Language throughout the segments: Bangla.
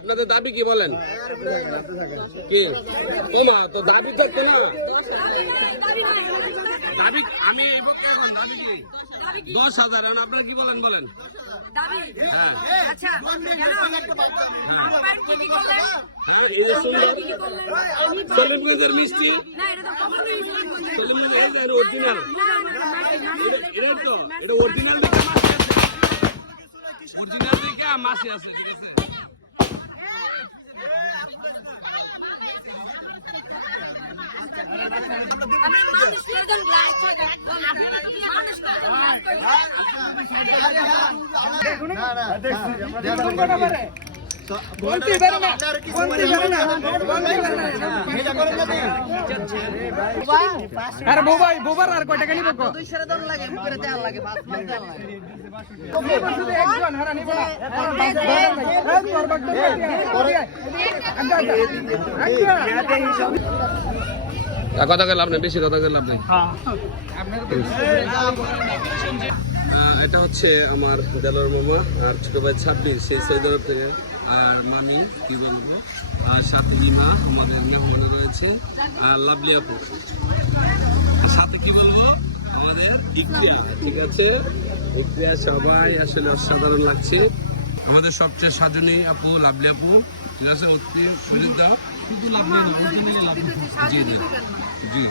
আপনাদের দাবি কি বলেন? কি কমা তো দাবি থাকতো না দাবি। আমি এই পক্ষে এখন দাবি কি 10,000। এখন আপনারা কি বলেন বলেন? হ্যাঁ সেলিমগঞ্জের মিষ্টি অরিজিনাল এটা অরিজিনাল অরিজিনাল দিকে মাসি আছে। ঠিক আছে আরে বোবার আর কয় টাকা নিব? 200 টাকা লাগে, মুখে তেল লাগে, ভাত তেল লাগে। একজন হারানি পড়া কথা লাভ নেই, বেশি কথা লাভ নেই। এটা হচ্ছে আমার দেলোর মামা আর ছোট ভাই 26 সেই সৈদর থেকে। আর মামি কি বলবো, আর সাথে লিমা আমাদের মেহমানে রয়েছে, আর লাভলি আপু সাথে কি বলবো আমাদের ইকরিয়া। ঠিক আছে ইকরিয়া সবাই আসলে অসাধারণ লাগছে। আমাদের সবচেয়ে সাজনী আপু লাভলি আপু। ঠিক আছে অতি দাও শুধু লাভলি জি জি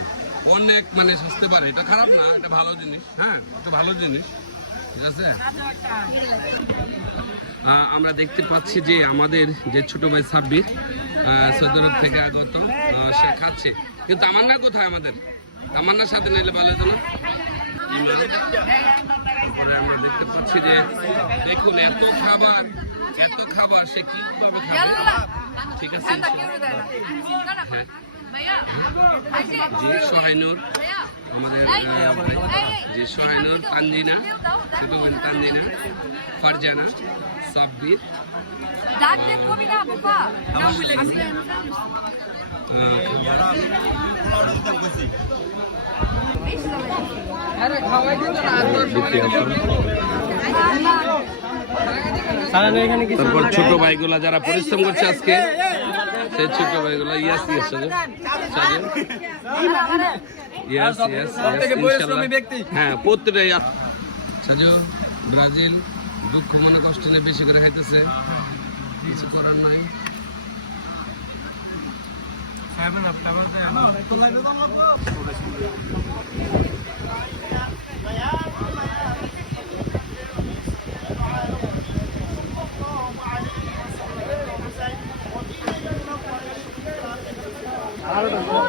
অনেক মানে সস্তে পারে। এটা খারাপ না, এটা ভালো জিনিস। হ্যাঁ এটা ভালো জিনিস। ঠিক আছে আমরা দেখতে পাচ্ছি যে আমাদের যে ছোট ভাই সাব্বির সদর থেকে আগত সে খাচ্ছে, কিন্তু তামান্না কোথায়? আমাদের তামান্নার সাথে নিলে ভালো হতো না। তারপরে আমরা দেখতে পাচ্ছি যে দেখুন এত খাবার সে কিভাবে খাবে। ঠিক আছে জি সোহাইনুর আমাদের যে সোহাইনুর, তানজিনা ছোট বোন তানজিনা, ফারজানা, সাব্বির, তারপর ছোট ভাইগুলা যারা পরিশ্রম করছে আজকে, সেই ছোট ভাইগুলা হ্যাঁ প্রত্যেকটাই সাজু ব্রাজিল দুঃখ মনে কষ্ট নিয়ে বেশি করে খাইতেছে, কিছু করার নাই।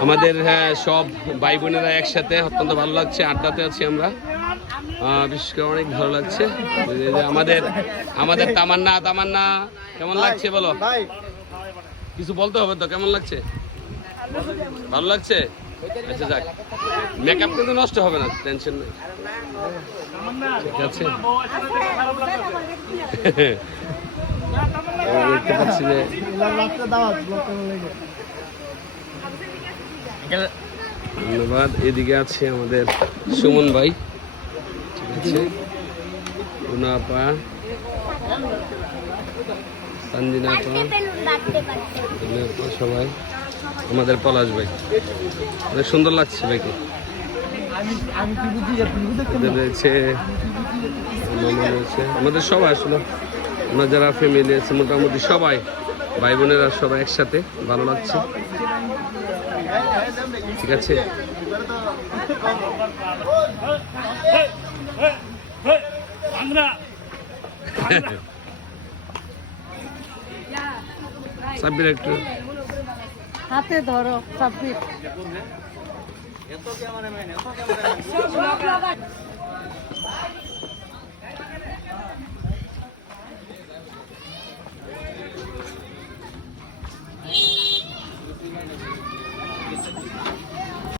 আমাদের সব ভাই বোনেরা একসাথে অত্যন্ত ভালো লাগছে, আড্ডাতে আছি আমরা। বিশেষ করে অনেক ভালো লাগছে। আমাদের তামান্না কেমন লাগছে বলো? কিছু বলতে হবে তো, কেমন লাগছে? ভালো লাগছে? আচ্ছা যাক, মেকআপ কিন্তু নষ্ট হবে না, টেনশন নেই। ঠিক আছে দেখতে পাচ্ছি যে ধন্যবাদ। এদিকে আছে আমাদের সুমন ভাই, ঠিক আছে উনাপা, তানজিনা আপা, সবাই, আমাদের পলাশ ভাই। অনেক সুন্দর লাগছে ভাইকে। রয়েছে আমাদের সবাই আসলে আমরা যারা ফ্যামিলি আছে মোটামুটি সবাই ভাই বোনেরা সবাই একসাথে, ভালো লাগছে। ঠিক আছে সাব্বির একটু হাতে ধরো সাব্বির।